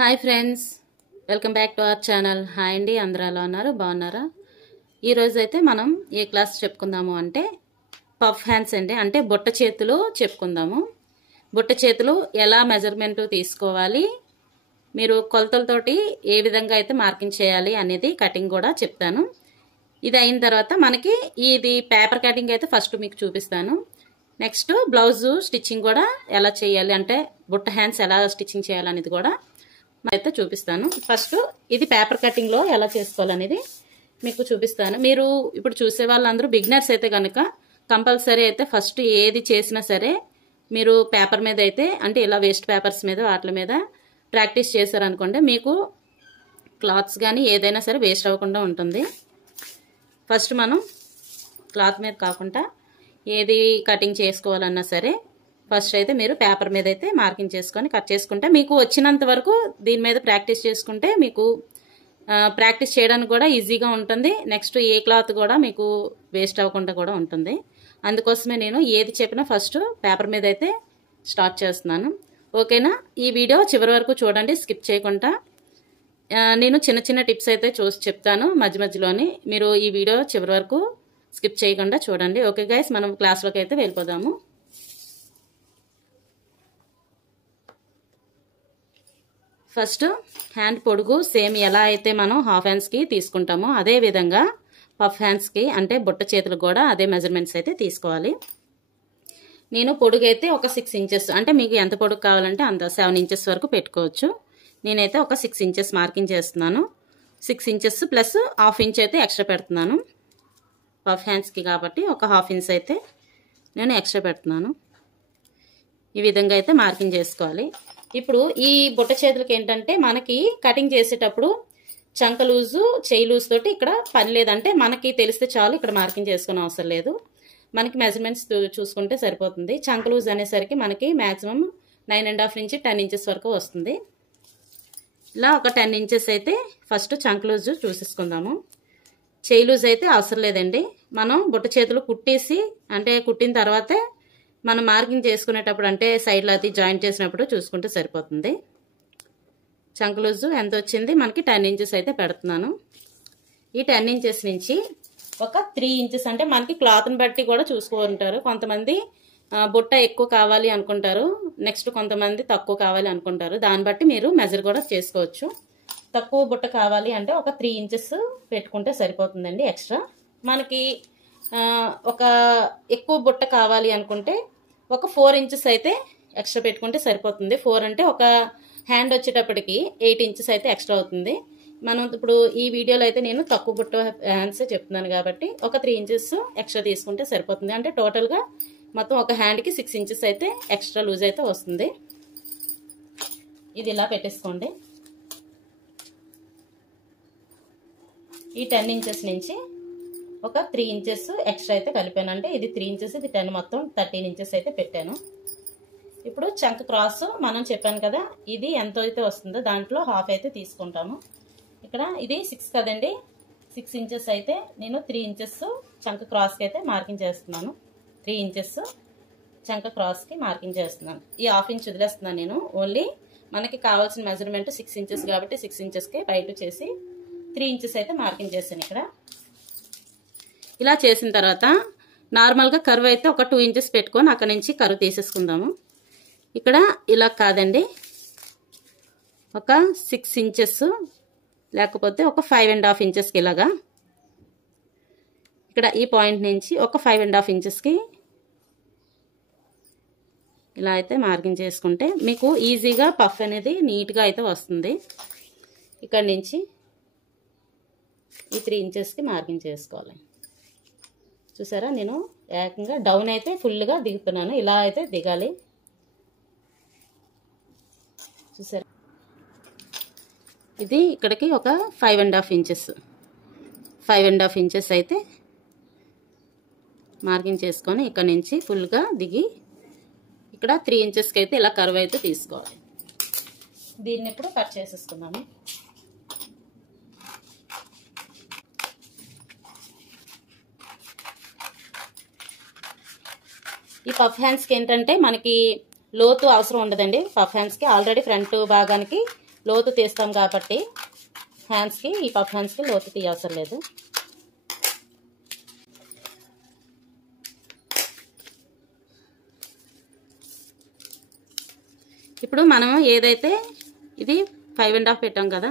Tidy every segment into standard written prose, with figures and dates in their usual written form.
Hi friends, welcome back to our channel. Hi అండి, అందరూ ఎలా ఉన్నారు? బాగున్నారా? ఈరోజు అయితే మనం ఏ క్లాస్ చెప్పుకుందాము అంటే పఫ్ హ్యాండ్స్ అండి, అంటే బుట్ట చేతులు చెప్పుకుందాము. బుట్ట చేతులు ఎలా మెజర్మెంట్ తీసుకోవాలి, మీరు కొలతలతోటి ఏ విధంగా అయితే మార్కింగ్ చేయాలి అనేది కటింగ్ కూడా చెప్తాను. ఇది అయిన తర్వాత మనకి ఇది పేపర్ కటింగ్ అయితే ఫస్ట్ మీకు చూపిస్తాను. నెక్స్ట్ బ్లౌజ్ స్టిచ్చింగ్ కూడా ఎలా చేయాలి, అంటే బుట్ట హ్యాండ్స్ ఎలా స్టిచ్చింగ్ చేయాలనేది కూడా అయితే చూపిస్తాను. ఫస్ట్ ఇది పేపర్ కటింగ్ లో ఎలా చేసుకోవాలనేది మీకు చూపిస్తాను. మీరు ఇప్పుడు చూసే వాళ్ళందరూ బిగినర్స్ అయితే కనుక కంపల్సరీ అయితే ఫస్ట్ ఏది చేసినా సరే మీరు పేపర్ మీద అయితే, అంటే ఇలా వేస్ట్ పేపర్స్ మీద వాటి మీద ప్రాక్టీస్ చేశారనుకోండి, మీకు క్లాత్స్ కానీ ఏదైనా సరే వేస్ట్ అవ్వకుండా ఉంటుంది. ఫస్ట్ మనం క్లాత్ మీద కాకుండా ఏది కటింగ్ చేసుకోవాలన్నా సరే ఫస్ట్ అయితే మీరు పేపర్ మీద అయితే మార్కింగ్ చేసుకొని కట్ చేసుకుంటే మీకు వచ్చినంత వరకు దీని మీద ప్రాక్టీస్ చేసుకుంటే మీకు ప్రాక్టీస్ చేయడానికి కూడా ఈజీగా ఉంటుంది. నెక్స్ట్ ఏ క్లాత్ కూడా మీకు వేస్ట్ అవ్వకుండా కూడా ఉంటుంది. అందుకోసమే నేను ఏది చెప్పినా ఫస్ట్ పేపర్ మీద అయితే స్టార్ట్ చేస్తున్నాను. ఓకేనా? ఈ వీడియో చివరి వరకు చూడండి, స్కిప్ చేయకుండా. నేను చిన్న చిన్న టిప్స్ అయితే చూసి చెప్తాను మధ్య మధ్యలోని, మీరు ఈ వీడియో చివరి వరకు స్కిప్ చేయకుండా చూడండి. ఓకే గైస్, మనం క్లాస్లోకి అయితే వెళ్ళిపోదాము. ఫస్ట్ హ్యాండ్ పొడుగు సేమ్ ఎలా అయితే మనం హాఫ్ హ్యాండ్స్కి తీసుకుంటామో అదే విధంగా పఫ్ హ్యాండ్స్కి, అంటే బుట్ట చేతులకు కూడా అదే మెజర్మెంట్స్ అయితే తీసుకోవాలి. నేను పొడుగు అయితే ఒక 6 ఇంచెస్, అంటే మీకు ఎంత పొడుగు కావాలంటే అంత 7 ఇంచెస్ వరకు పెట్టుకోవచ్చు. నేనైతే ఒక 6 ఇంచెస్ మార్కింగ్ చేస్తున్నాను. 6 ఇంచెస్ ప్లస్ హాఫ్ ఇంచ్ అయితే ఎక్స్ట్రా పెడుతున్నాను. పఫ్ హ్యాండ్స్కి కాబట్టి ఒక హాఫ్ ఇంచ్ అయితే నేను ఎక్స్ట్రా పెడుతున్నాను. ఈ విధంగా అయితే మార్కింగ్ చేసుకోవాలి. ఇప్పుడు ఈ బుట్ట చేతులకి ఏంటంటే మనకి కటింగ్ చేసేటప్పుడు చంక లూజు, చేయి లూజ్ తోటి ఇక్కడ పని లేదంటే మనకి తెలిస్తే చాలు, ఇక్కడ మార్కింగ్ చేసుకునే అవసరం లేదు. మనకి మెజర్మెంట్స్ చూసుకుంటే సరిపోతుంది. చంక లూజ్ అనేసరికి మనకి మ్యాక్సిమం 9.5 నుంచి 10 ఇంచెస్ వరకు వస్తుంది. ఇలా ఒక 10 ఇంచెస్ అయితే ఫస్ట్ చంక లూజ్ చూసేసుకుందాము. చేయి లూజ్ అయితే అవసరం లేదండి. మనం బుట్ట చేతులు కుట్టేసి, అంటే కుట్టిన తర్వాతే మనం మార్కింగ్ చేసుకునేటప్పుడు, అంటే సైడ్లో అది జాయింట్ చేసినప్పుడు చూసుకుంటే సరిపోతుంది. చంక లూజు ఎంత వచ్చింది మనకి 10 ఇంచెస్ అయితే పెడుతున్నాను. ఈ 10 ఇంచెస్ నుంచి ఒక 3 ఇంచెస్, అంటే మనకి క్లాత్ని బట్టి కూడా చూసుకుంటారు. కొంతమంది బుట్ట ఎక్కువ కావాలి అనుకుంటారు, నెక్స్ట్ కొంతమంది తక్కువ కావాలి అనుకుంటారు. దాన్ని బట్టి మీరు మెజర్ కూడా చేసుకోవచ్చు. తక్కువ బుట్ట కావాలి అంటే ఒక 3 ఇంచెస్ పెట్టుకుంటే సరిపోతుందండి ఎక్స్ట్రా. మనకి ఒక ఎక్కువ బుట్ట కావాలి అనుకుంటే ఒక 4 ఇంచెస్ అయితే ఎక్స్ట్రా పెట్టుకుంటే సరిపోతుంది. 4 అంటే ఒక హ్యాండ్ వచ్చేటప్పటికి 8 ఇంచెస్ అయితే ఎక్స్ట్రా అవుతుంది. మనం ఇప్పుడు ఈ వీడియోలో అయితే నేను తక్కువ బుట్ట హ్యాండ్స్ చెప్తున్నాను కాబట్టి ఒక 3 ఇంచెస్ ఎక్స్ట్రా తీసుకుంటే సరిపోతుంది. అంటే టోటల్గా మొత్తం ఒక హ్యాండ్కి 6 ఇంచెస్ అయితే ఎక్స్ట్రా లూజ్ అయితే వస్తుంది. ఇది ఇలా పెట్టేసుకోండి. ఈ 10 ఇంచెస్ నుంచి ఒక 3 ఇంచెస్ ఎక్స్ట్రా అయితే కలిపాను. అంటే ఇది 3 ఇంచెస్, ఇది 10, మొత్తం 13 ఇంచెస్ అయితే పెట్టాను. ఇప్పుడు చంక క్రాస్ మనం చెప్పాను కదా, ఇది ఎంత అయితే వస్తుందో దాంట్లో హాఫ్ అయితే తీసుకుంటాము. ఇక్కడ ఇది 6 కదండి, 6 ఇంచెస్ అయితే నేను 3 ఇంచెస్ చంక క్రాస్కి అయితే మార్కింగ్ చేస్తున్నాను. 3 ఇంచెస్ చంక క్రాస్కి మార్కింగ్ చేస్తున్నాను. ఈ హాఫ్ ఇంచ్ వదిలేస్తున్నాను నేను. ఓన్లీ మనకి కావాల్సిన మెజర్మెంట్ 6 ఇంచెస్ కాబట్టి 6 ఇంచెస్కి బయట చేసి 3 ఇంచెస్ అయితే మార్కింగ్ చేశాను. ఇక్కడ ఇలా చేసిన తర్వాత నార్మల్గా కర్వ్ అయితే ఒక 2 ఇంచెస్ పెట్టుకొని అక్కడ నుంచి కర్వ్ తీసేసుకుందాము. ఇక్కడ ఇలా కాదండి, ఒక 6 ఇంచెస్ లేకపోతే ఒక 5.5 ఇంచెస్కి ఇలాగా, ఇక్కడ ఈ పాయింట్ నుంచి ఒక 5.5 ఇంచెస్కి ఇలా అయితే మార్కింగ్ చేసుకుంటే మీకు ఈజీగా పఫ్ అనేది నీట్గా అయితే వస్తుంది. ఇక్కడ నుంచి ఈ 3 ఇంచెస్కి మార్కింగ్ చేసుకోవాలి. చూసారా, నేను ఏకంగా డౌన్ అయితే ఫుల్గా దిగుతున్నాను. ఇలా అయితే దిగాలి. చూసారా, ఇది ఇక్కడికి ఒక 5.5 ఇంచెస్, 5.5 ఇంచెస్ అయితే మార్కింగ్ చేసుకొని ఇక్కడ నుంచి ఫుల్గా దిగి ఇక్కడ 3 ఇంచెస్కి అయితే ఇలా కర్వ్ అయితే తీసుకోవాలి. దీన్ని ఇప్పుడు కట్ చేసేసుకున్నాము. ఈ పఫ్ హ్యాండ్స్కి ఏంటంటే మనకి లోతు అవసరం ఉండదండి. పఫ్ హ్యాండ్స్కి ఆల్రెడీ ఫ్రంట్ భాగానికి లోతు తీస్తాం కాబట్టి హ్యాండ్స్కి, ఈ పఫ్ హ్యాండ్స్కి లోతు తీయవసరం లేదు. ఇప్పుడు మనం ఏదైతే ఇది 5.5 పెట్టాం కదా,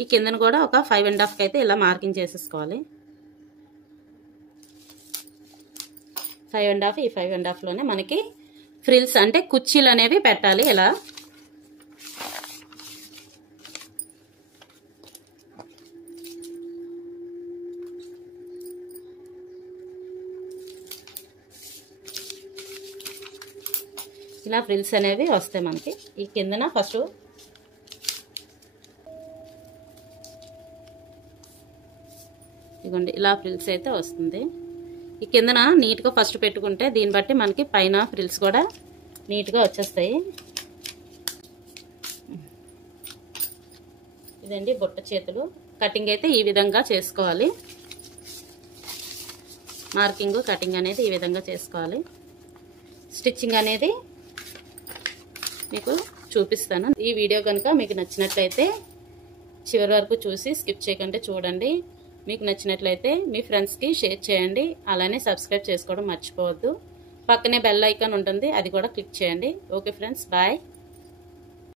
ఈ కిందను కూడా ఒక 5.5కి అయితే ఇలా మార్కింగ్ చేసేసుకోవాలి. 5.5, ఈ 5.5లోనే మనకి ఫ్రిల్స్ అంటే కుర్చీలు అనేవి పెట్టాలి. ఇలా ఇలా ఫ్రిల్స్ అనేవి వస్తాయి మనకి. ఈ కిందన ఫస్ట్ ఇదిగోండి ఇలా ఫ్రిల్స్ అయితే వస్తుంది. ఈ కిందన నీట్గా ఫస్ట్ పెట్టుకుంటే దీన్ని బట్టి మనకి పైన ఫ్రిల్స్ కూడా నీట్గా వచ్చేస్తాయి. ఇదండి బుట్ట చేతులు. కటింగ్ అయితే ఈ విధంగా చేసుకోవాలి. మార్కింగ్, కటింగ్ అనేది ఈ విధంగా చేసుకోవాలి. స్టిచ్చింగ్ అనేది మీకు చూపిస్తాను. ఈ వీడియో కనుక మీకు నచ్చినట్లయితే చివరి వరకు చూసి స్కిప్ చేయకుండా చూడండి. మీకు నచ్చినట్లయితే మీ ఫ్రెండ్స్కి షేర్ చేయండి. అలానే సబ్స్క్రైబ్ చేసుకోవడం మర్చిపోవద్దు. పక్కనే బెల్ ఐకాన్ ఉంటుంది, అది కూడా క్లిక్ చేయండి. Okay friends, bye.